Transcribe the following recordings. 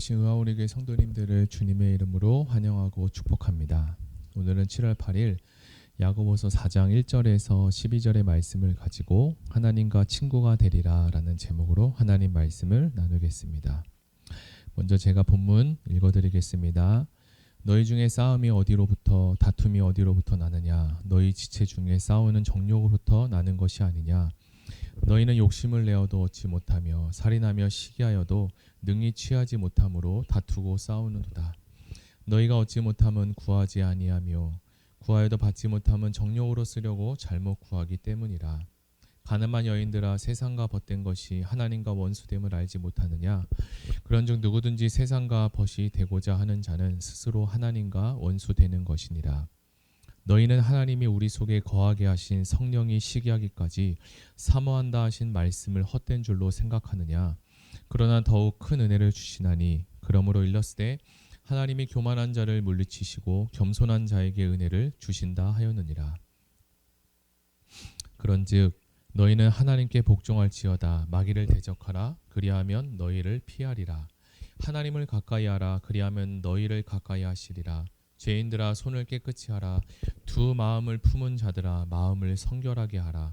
오신 의아우리교회 성도님들을 주님의 이름으로 환영하고 축복합니다. 오늘은 7월 8일 야고보서 4장 1절에서 12절의 말씀을 가지고 하나님과 친구가 되리라 라는 제목으로 하나님 말씀을 나누겠습니다. 먼저 제가 본문 읽어드리겠습니다. 너희 중에 싸움이 어디로부터 다툼이 어디로부터 나느냐? 너희 지체 중에 싸우는 정욕으로부터 나는 것이 아니냐? 너희는 욕심을 내어도 얻지 못하며 살인하며 시기하여도 능히 취하지 못함으로 다투고 싸우는도다. 너희가 얻지 못함은 구하지 아니하며 구하여도 받지 못함은 정욕으로 쓰려고 잘못 구하기 때문이라. 가늠한 여인들아, 세상과 벗된 것이 하나님과 원수됨을 알지 못하느냐? 그런즉 누구든지 세상과 벗이 되고자 하는 자는 스스로 하나님과 원수되는 것이니라. 너희는 하나님이 우리 속에 거하게 하신 성령이 시기하기까지 사모한다 하신 말씀을 헛된 줄로 생각하느냐? 그러나 더욱 큰 은혜를 주시나니 그러므로 일렀으되 하나님이 교만한 자를 물리치시고 겸손한 자에게 은혜를 주신다 하였느니라. 그런즉 너희는 하나님께 복종할지어다. 마귀를 대적하라. 그리하면 너희를 피하리라. 하나님을 가까이 하라. 그리하면 너희를 가까이 하시리라. 죄인들아, 손을 깨끗이 하라. 두 마음을 품은 자들아, 마음을 성결하게 하라.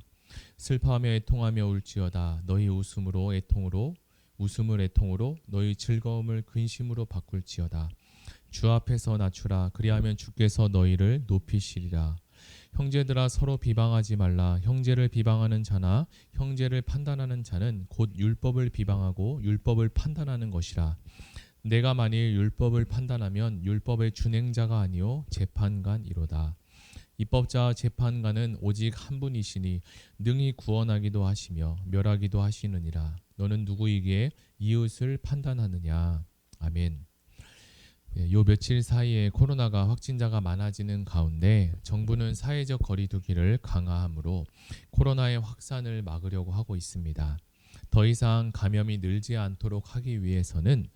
슬퍼하며 애통하며 울지어다. 너희 웃음을 애통으로 너희 즐거움을 근심으로 바꿀지어다. 주 앞에서 낮추라. 그리하면 주께서 너희를 높이시리라. 형제들아, 서로 비방하지 말라. 형제를 비방하는 자나 형제를 판단하는 자는 곧 율법을 비방하고 율법을 판단하는 것이라. 내가 만일 율법을 판단하면 율법의 준행자가 아니요 재판관이로다. 입법자와 재판관은 오직 한 분이시니 능히 구원하기도 하시며 멸하기도 하시느니라. 너는 누구이기에 이웃을 판단하느냐? 아멘. 요 며칠 사이에 코로나가 확진자가 많아지는 가운데 정부는 사회적 거리두기를 강화하므로 코로나의 확산을 막으려고 하고 있습니다. 더 이상 감염이 늘지 않도록 하기 위해서는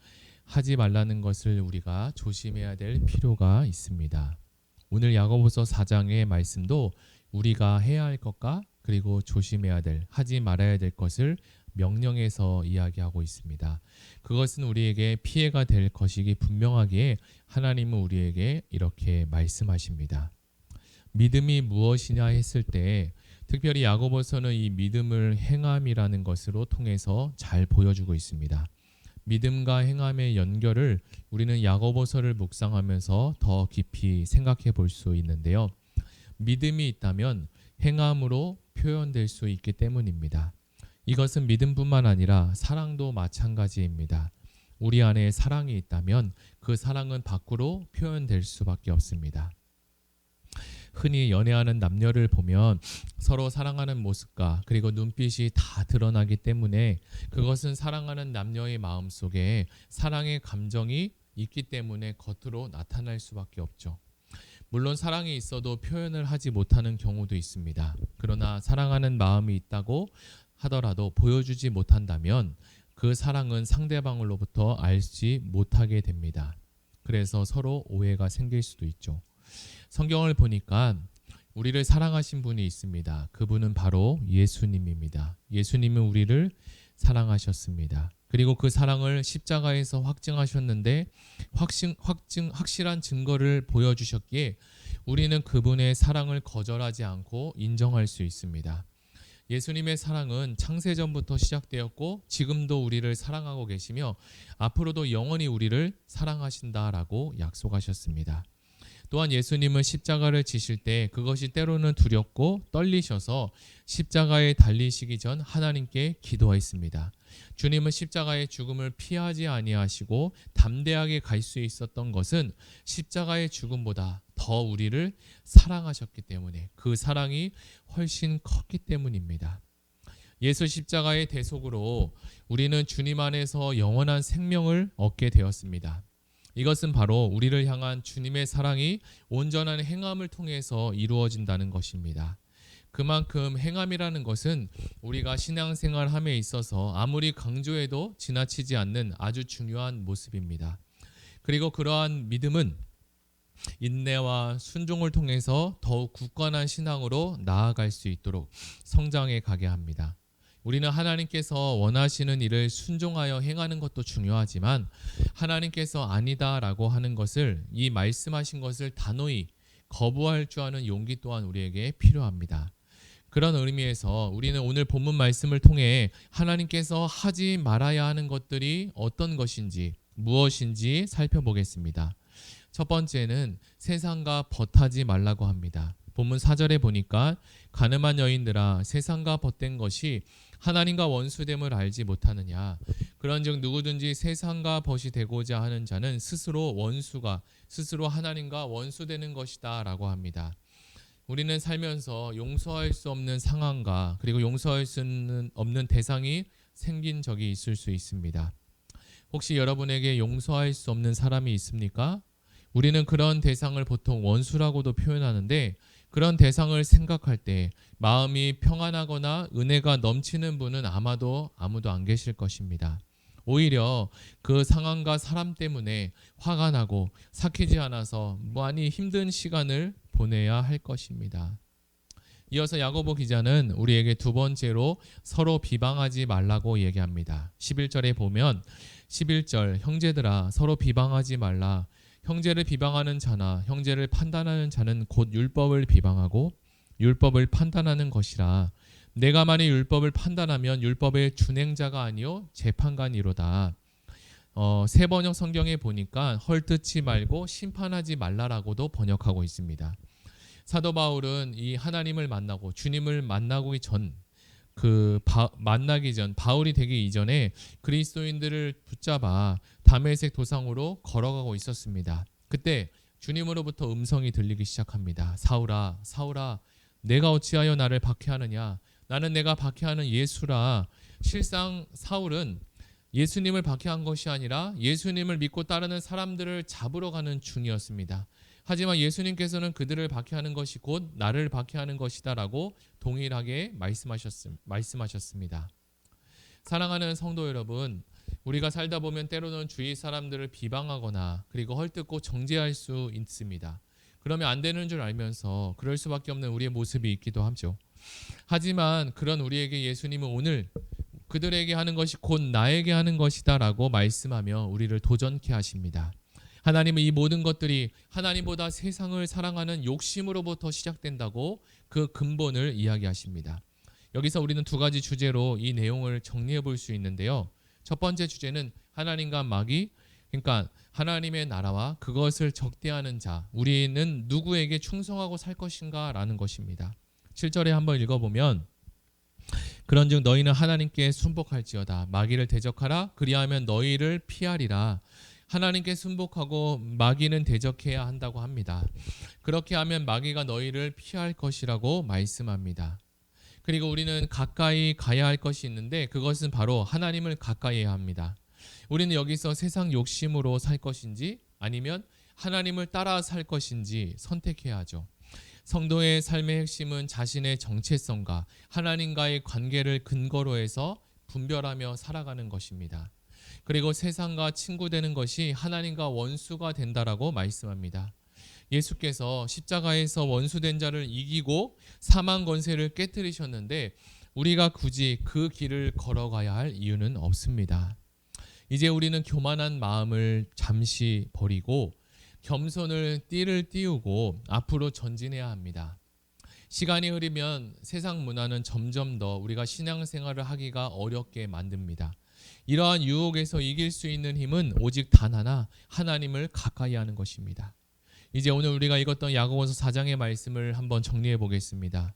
하지 말라는 것을 우리가 조심해야 될 필요가 있습니다. 오늘 야고보서 4장의 말씀도 우리가 해야 할 것과 그리고 조심해야 될, 하지 말아야 될 것을 명령해서 이야기하고 있습니다. 그것은 우리에게 피해가 될 것이기 분명하기에 하나님은 우리에게 이렇게 말씀하십니다. 믿음이 무엇이냐 했을 때 특별히 야고보서는 이 믿음을 행함이라는 것으로 통해서 잘 보여주고 있습니다. 믿음과 행함의 연결을 우리는 야고보서를 묵상하면서 더 깊이 생각해 볼 수 있는데요. 믿음이 있다면 행함으로 표현될 수 있기 때문입니다. 이것은 믿음뿐만 아니라 사랑도 마찬가지입니다. 우리 안에 사랑이 있다면 그 사랑은 밖으로 표현될 수밖에 없습니다. 흔히 연애하는 남녀를 보면 서로 사랑하는 모습과 그리고 눈빛이 다 드러나기 때문에 그것은 사랑하는 남녀의 마음속에 사랑의 감정이 있기 때문에 겉으로 나타날 수밖에 없죠. 물론 사랑이 있어도 표현을 하지 못하는 경우도 있습니다. 그러나 사랑하는 마음이 있다고 하더라도 보여주지 못한다면 그 사랑은 상대방으로부터 알지 못하게 됩니다. 그래서 서로 오해가 생길 수도 있죠. 성경을 보니까 우리를 사랑하신 분이 있습니다. 그분은 바로 예수님입니다. 예수님은 우리를 사랑하셨습니다. 그리고 그 사랑을 십자가에서 확증하셨는데 확실한 증거를 보여주셨기에 우리는 그분의 사랑을 거절하지 않고 인정할 수 있습니다. 예수님의 사랑은 창세전부터 시작되었고 지금도 우리를 사랑하고 계시며 앞으로도 영원히 우리를 사랑하신다라고 약속하셨습니다. 또한 예수님은 십자가를 지실 때 그것이 때로는 두렵고 떨리셔서 십자가에 달리시기 전 하나님께 기도했습니다. 주님은 십자가의 죽음을 피하지 아니하시고 담대하게 갈 수 있었던 것은 십자가의 죽음보다 더 우리를 사랑하셨기 때문에 그 사랑이 훨씬 컸기 때문입니다. 예수 십자가의 대속으로 우리는 주님 안에서 영원한 생명을 얻게 되었습니다. 이것은 바로 우리를 향한 주님의 사랑이 온전한 행함을 통해서 이루어진다는 것입니다. 그만큼 행함이라는 것은 우리가 신앙생활함에 있어서 아무리 강조해도 지나치지 않는 아주 중요한 모습입니다. 그리고 그러한 믿음은 인내와 순종을 통해서 더욱 굳건한 신앙으로 나아갈 수 있도록 성장해 가게 합니다. 우리는 하나님께서 원하시는 일을 순종하여 행하는 것도 중요하지만 하나님께서 아니다라고 하는 것을, 이 말씀하신 것을 단호히 거부할 줄 아는 용기 또한 우리에게 필요합니다. 그런 의미에서 우리는 오늘 본문 말씀을 통해 하나님께서 하지 말아야 하는 것들이 어떤 것인지, 무엇인지 살펴보겠습니다. 첫 번째는 세상과 벗하지 말라고 합니다. 본문 4절에 보니까 가늠한 여인들아 세상과 벗된 것이 하나님과 원수됨을 알지 못하느냐. 그런즉 누구든지 세상과 벗이 되고자 하는 자는 스스로 하나님과 원수되는 것이다 라고 합니다. 우리는 살면서 용서할 수 없는 상황과 그리고 용서할 수 없는 대상이 생긴 적이 있을 수 있습니다. 혹시 여러분에게 용서할 수 없는 사람이 있습니까? 우리는 그런 대상을 보통 원수라고도 표현하는데, 그런 대상을 생각할 때 마음이 평안하거나 은혜가 넘치는 분은 아무도 안 계실 것입니다. 오히려 그 상황과 사람 때문에 화가 나고 삭히지 않아서 많이 힘든 시간을 보내야 할 것입니다. 이어서 야고보 기자는 우리에게 두 번째로 서로 비방하지 말라고 얘기합니다. 11절에 보면 11절 형제들아 서로 비방하지 말라. 형제를 비방하는 자나 형제를 판단하는 자는 곧 율법을 비방하고 율법을 판단하는 것이라. 내가 만일 율법을 판단하면 율법의 준행자가 아니요 재판관이로다. 새 번역 성경에 보니까 헐뜯지 말고 심판하지 말라라고도 번역하고 있습니다. 사도 바울은 이 하나님을 만나고 주님을 만나기 전, 만나기 전, 바울이 되기 이전에 그리스도인들을 붙잡아 다메섹 도상으로 걸어가고 있었습니다. 그때 주님으로부터 음성이 들리기 시작합니다. 사울아, 사울아, 내가 어찌하여 나를 박해하느냐? 나는 내가 박해하는 예수라. 실상 사울은 예수님을 박해한 것이 아니라 예수님을 믿고 따르는 사람들을 잡으러 가는 중이었습니다. 하지만 예수님께서는 그들을 박해하는 것이 곧 나를 박해하는 것이다 라고 동일하게 말씀하셨습니다. 사랑하는 성도 여러분, 우리가 살다 보면 때로는 주위 사람들을 비방하거나 그리고 헐뜯고 정죄할 수 있습니다. 그러면 안 되는 줄 알면서 그럴 수밖에 없는 우리의 모습이 있기도 하죠. 하지만 그런 우리에게 예수님은 오늘 그들에게 하는 것이 곧 나에게 하는 것이다 라고 말씀하며 우리를 도전케 하십니다. 하나님은 이 모든 것들이 하나님보다 세상을 사랑하는 욕심으로부터 시작된다고 그 근본을 이야기하십니다. 여기서 우리는 두 가지 주제로 이 내용을 정리해 볼 수 있는데요. 첫 번째 주제는 하나님과 마귀, 그러니까 하나님의 나라와 그것을 적대하는 자, 우리는 누구에게 충성하고 살 것인가 라는 것입니다. 7절에 한번 읽어보면 그런즉 너희는 하나님께 순복할지어다. 마귀를 대적하라. 그리하면 너희를 피하리라. 하나님께 순복하고 마귀는 대적해야 한다고 합니다. 그렇게 하면 마귀가 너희를 피할 것이라고 말씀합니다. 그리고 우리는 가까이 가야 할 것이 있는데 그것은 바로 하나님을 가까이 해야 합니다. 우리는 여기서 세상 욕심으로 살 것인지 아니면 하나님을 따라 살 것인지 선택해야 하죠. 성도의 삶의 핵심은 자신의 정체성과 하나님과의 관계를 근거로 해서 분별하며 살아가는 것입니다. 그리고 세상과 친구 되는 것이 하나님과 원수가 된다라고 말씀합니다. 예수께서 십자가에서 원수된 자를 이기고 사망 권세를 깨뜨리셨는데 우리가 굳이 그 길을 걸어가야 할 이유는 없습니다. 이제 우리는 교만한 마음을 잠시 버리고 겸손을 띠를 띄우고 앞으로 전진해야 합니다. 시간이 흐르면 세상 문화는 점점 더 우리가 신앙생활을 하기가 어렵게 만듭니다. 이러한 유혹에서 이길 수 있는 힘은 오직 단 하나, 하나님을 가까이 하는 것입니다. 이제 오늘 우리가 읽었던 야고보서 4장의 말씀을 한번 정리해 보겠습니다.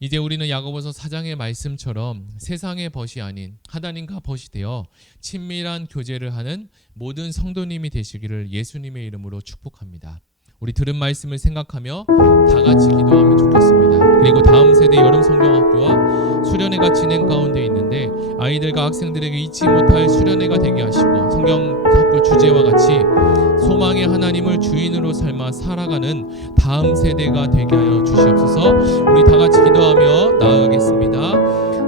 이제 우리는 야고보서 4장의 말씀처럼 세상의 벗이 아닌 하나님과 벗이 되어 친밀한 교제를 하는 모든 성도님이 되시기를 예수님의 이름으로 축복합니다. 우리 들은 말씀을 생각하며 다 같이 기도하면 좋겠습니다. 그리고 다음 세대 여름 성경학교와 수련회가 진행 가운데 있는데 아이들과 학생들에게 잊지 못할 수련회가 되게 하시고 성경학교 주제와 같이 소망의 하나님을 주인으로 삼아 살아가는 다음 세대가 되게 하여 주시옵소서. 우리 다 같이 기도하며 나아가겠습니다.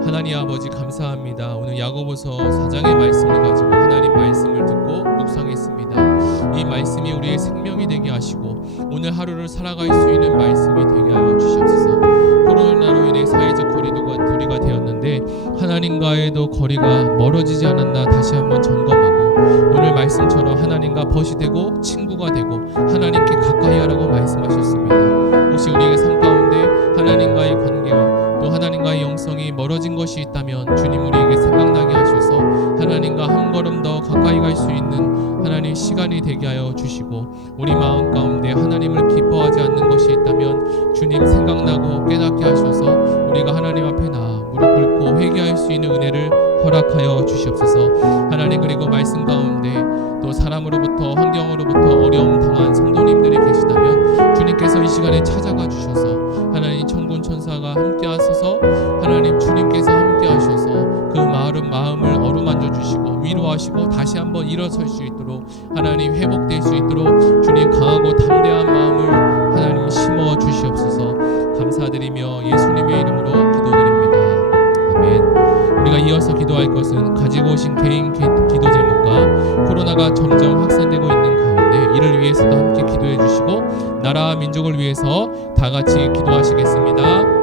하나님 아버지 감사합니다. 오늘 야고보서 4장의 말씀을 가지고 하나님 말씀을 듣고 묵상했습니다. 이 말씀이 우리의 생명이 되게 하시고 오늘 하루를 살아갈 수 있는 말씀이 되게 하여 주시옵소서. 코로나로 인해 사회적 거리두기가 되었는데 하나님 하나님과도 거리가 멀어지지 않았나 다시 한번 점검하고, 오늘 말씀처럼 하나님과 벗이 되고 친구가 되고 하나님께 가까이 하라고 말씀하셨습니다. 혹시 우리의 삶 가운데 하나님과의 관계와 또 하나님과의 영성이 멀어진 것이 있다면 주님 우리에게 생각나게 하셔서 하나님과 한 걸음 더 가까이 갈 수 있는 하나님 시간이 되게 하여 주시고, 우리 마음 가운데 하나님을 기뻐하지 않는 것이 있다면 주님 생각나고 깨닫게 하셔서 우리가 하나님 앞에 나아 무릎 꿇고 회개할 수 있는 은혜를 허락하여 주시옵소서. 하나님, 그리고 말씀 가운데 또 사람으로부터 환경으로부터 어려움 당한 성도님들이 계시다면 주님께서 이 시간에 찾아가 주셔서 하나님 천군 천사가 함께 하셔서 하나님 주님께서 함께 하셔서 그 마음을 어루만져 주시고 위로하시고 다시 한번 일어설 수 있도록 하나님 회복될 수 있도록 주님 강하고 담대한 마음을 하나님 심어 주시옵소서. 감사드리며 예수님의 이름으로 기도드립니다. 아멘. 우리가 이어서 기도할 것은 가지고 오신 개인 기도 제목과 코로나가 점점 확산되고 있는 가운데 이를 위해서도 함께 기도해 주시고 나라와 민족을 위해서 다 같이 기도하시겠습니다.